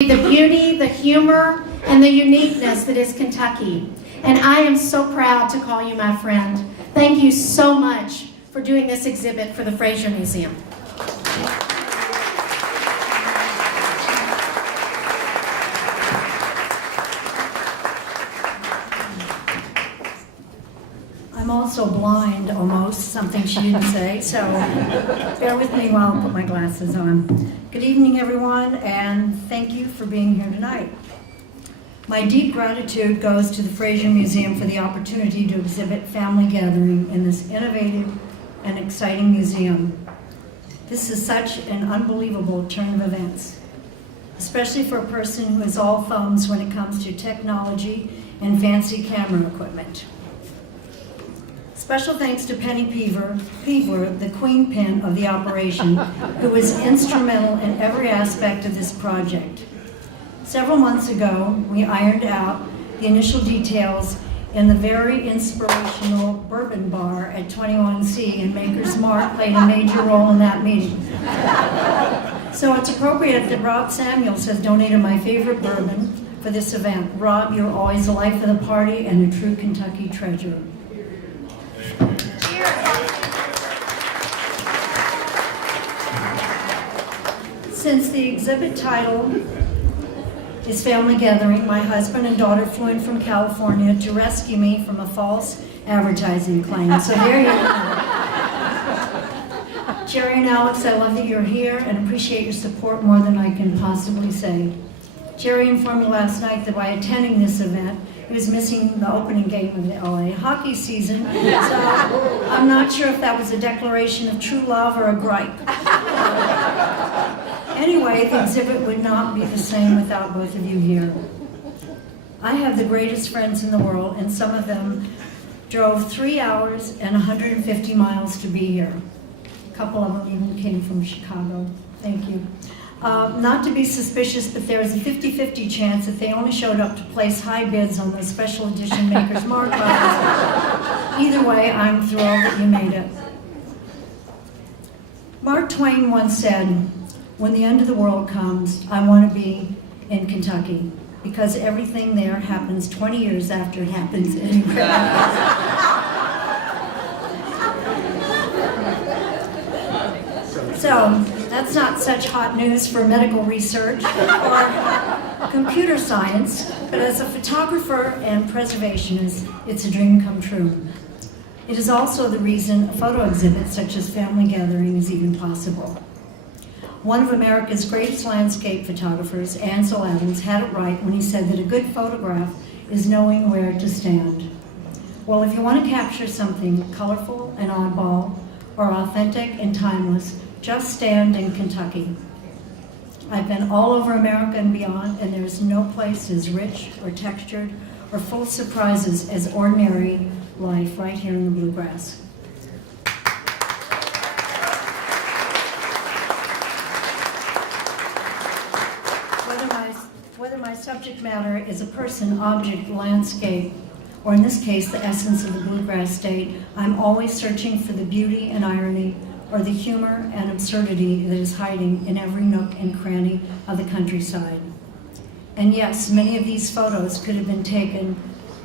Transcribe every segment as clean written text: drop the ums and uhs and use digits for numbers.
The beauty, the humor, and the uniqueness that is Kentucky. And I am so proud to call you my friend. Thank you so much for doing this exhibit for the Fraser Museum. I'm also blind, almost, something she didn't say, so bear with me while I put my glasses on. Good evening, everyone, and thank you for being here tonight. My deep gratitude goes to the Fraser Museum for the opportunity to exhibit Family Gathering in this innovative and exciting museum. This is such an unbelievable turn of events, especially for a person who is all thumbs when it comes to technology and fancy camera equipment. Special thanks to Penny Peever, the queen pin of the operation, who was instrumental in every aspect of this project. Several months ago, we ironed out the initial details in the very inspirational bourbon bar at 21C, and Maker's Mark played a major role in that meeting. So it's appropriate that Rob Samuels has donated my favorite bourbon for this event. Rob, you're always the life of the party and a true Kentucky treasure. Since the exhibit title is Family Gathering, my husband and daughter flew in from California to rescue me from a false advertising claim. So there you go. Jerry and Alex, I love that you're here and appreciate your support more than I can possibly say. Jerry informed me last night that by attending this event, he was missing the opening game of the LA hockey season. So I'm not sure if that was a declaration of true love or a gripe. Anyway, the exhibit would not be the same without both of you here. I have the greatest friends in the world, and some of them drove 3 hours and 150 miles to be here. A couple of them even came from Chicago. Thank you. Not to be suspicious, but there is a 50-50 chance that they only showed up to place high bids on those special edition Maker's Mark bottles. Either way, I'm thrilled that you made it. Mark Twain once said, "When the end of the world comes, I want to be in Kentucky, because everything there happens 20 years after it happens in America." So, that's not such hot news for medical research or computer science, but as a photographer and preservationist, it's a dream come true. It is also the reason a photo exhibit such as Family Gathering is even possible. One of America's greatest landscape photographers, Ansel Adams, had it right when he said that a good photograph is knowing where to stand. Well, if you want to capture something colorful and oddball, or authentic and timeless, just stand in Kentucky. I've been all over America and beyond, and there's no place as rich or textured or full of surprises as ordinary life right here in the Bluegrass. Whether my subject matter is a person, object, landscape, or in this case, the essence of the Bluegrass state, I'm always searching for the beauty and irony, or the humor and absurdity that is hiding in every nook and cranny of the countryside. And yes, many of these photos could have been taken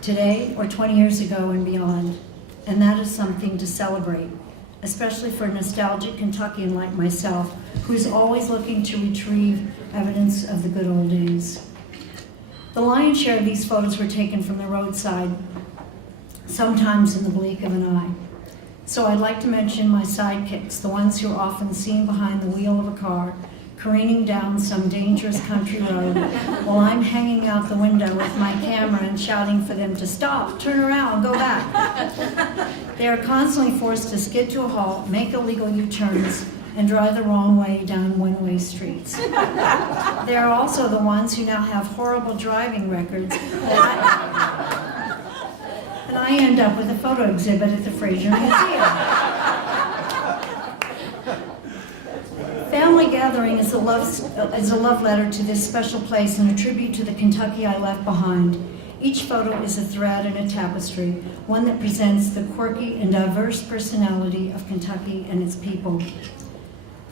today or 20 years ago and beyond, and that is something to celebrate, especially for a nostalgic Kentuckian like myself, who's always looking to retrieve evidence of the good old days. The lion's share of these photos were taken from the roadside, sometimes in the blink of an eye. So I'd like to mention my sidekicks, the ones who are often seen behind the wheel of a car, careening down some dangerous country road, while I'm hanging out the window with my camera and shouting for them to stop, turn around, go back. They are constantly forced to skid to a halt, make illegal U-turns, and drive the wrong way down one-way streets. They are also the ones who now have horrible driving records, and I end up with a photo exhibit at the Fraser Museum. Family Gathering is a love letter to this special place and a tribute to the Kentucky I left behind. Each photo is a thread in a tapestry, one that presents the quirky and diverse personality of Kentucky and its people.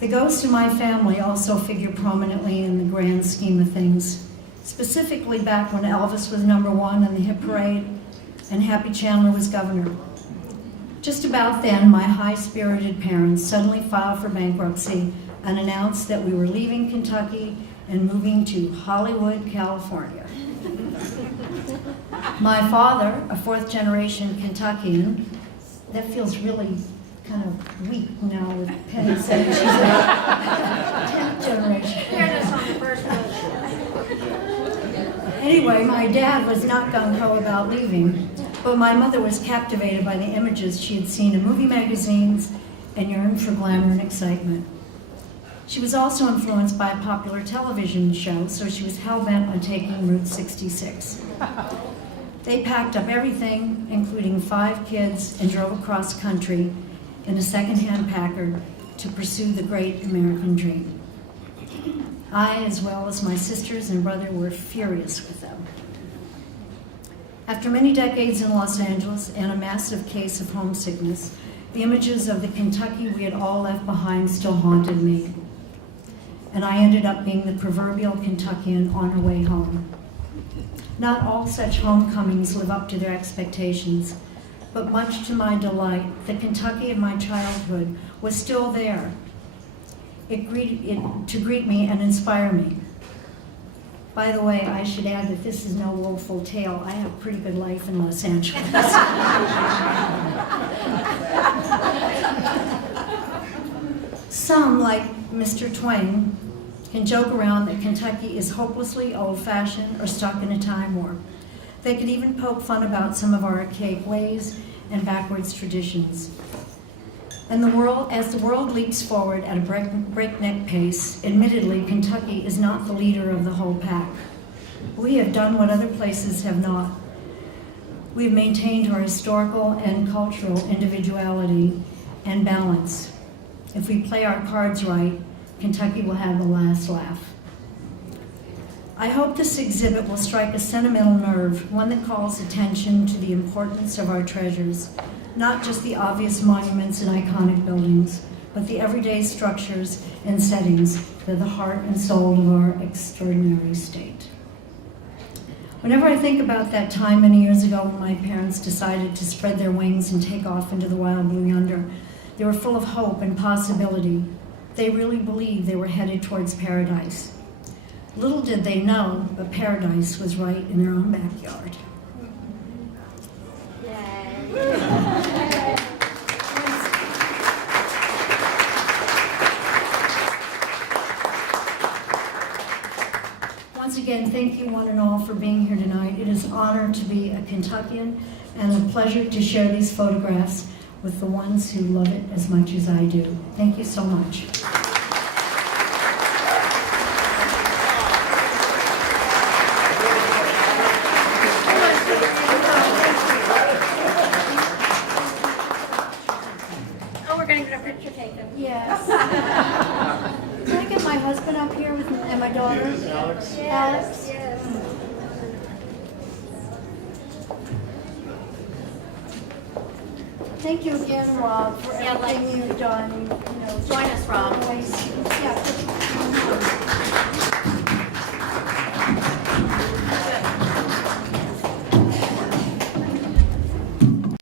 The ghosts in my family also figure prominently in the grand scheme of things, specifically back when Elvis was #1 in the hit parade and Happy Chandler was governor. Just about then, my high-spirited parents suddenly filed for bankruptcy and announced that we were leaving Kentucky and moving to Hollywood, California. My father, a fourth-generation Kentuckian, that feels really kind of weak now with Penny saying she's a 10th generation. Fairness on the first one. Anyway, my dad was not gung-ho about leaving, but my mother was captivated by the images she had seen in movie magazines and yearned for glamour and excitement. She was also influenced by a popular television show, so she was hell-bent on taking Route 66. They packed up everything, including 5 kids, and drove across country in a second-hand Packard to pursue the great American dream. I, as well as my sisters and brother, were furious with them. After many decades in Los Angeles and a massive case of homesickness, the images of the Kentucky we had all left behind still haunted me. And I ended up being the proverbial Kentuckian on her way home. Not all such homecomings live up to their expectations, but much to my delight, the Kentucky of my childhood was still there. To greet me and inspire me. By the way, I should add that this is no woeful tale. I have a pretty good life in Los Angeles. Some, like Mr. Twain, can joke around that Kentucky is hopelessly old-fashioned or stuck in a time warp. They could even poke fun about some of our archaic ways and backwards traditions. And as the world leaps forward at a breakneck pace, admittedly, Kentucky is not the leader of the whole pack. We have done what other places have not. We have maintained our historical and cultural individuality and balance. If we play our cards right, Kentucky will have the last laugh. I hope this exhibit will strike a sentimental nerve, one that calls attention to the importance of our treasures, not just the obvious monuments and iconic buildings, but the everyday structures and settings that are the heart and soul of our extraordinary state. Whenever I think about that time many years ago when my parents decided to spread their wings and take off into the wild blue yonder, they were full of hope and possibility. They really believed they were headed towards paradise. Little did they know, but paradise was right in their own backyard. Once again, thank you one and all for being here tonight. It is an honor to be a Kentuckian and a pleasure to share these photographs with the ones who love it as much as I do. Thank you so much. Oh, we're going to get a picture taken. Yes. Can I get my husband up here with and my daughter? Alex. Alex? Yes. Thank you again, Rob, for Yeah, everything you've done. Join us, Rob. Always, yeah.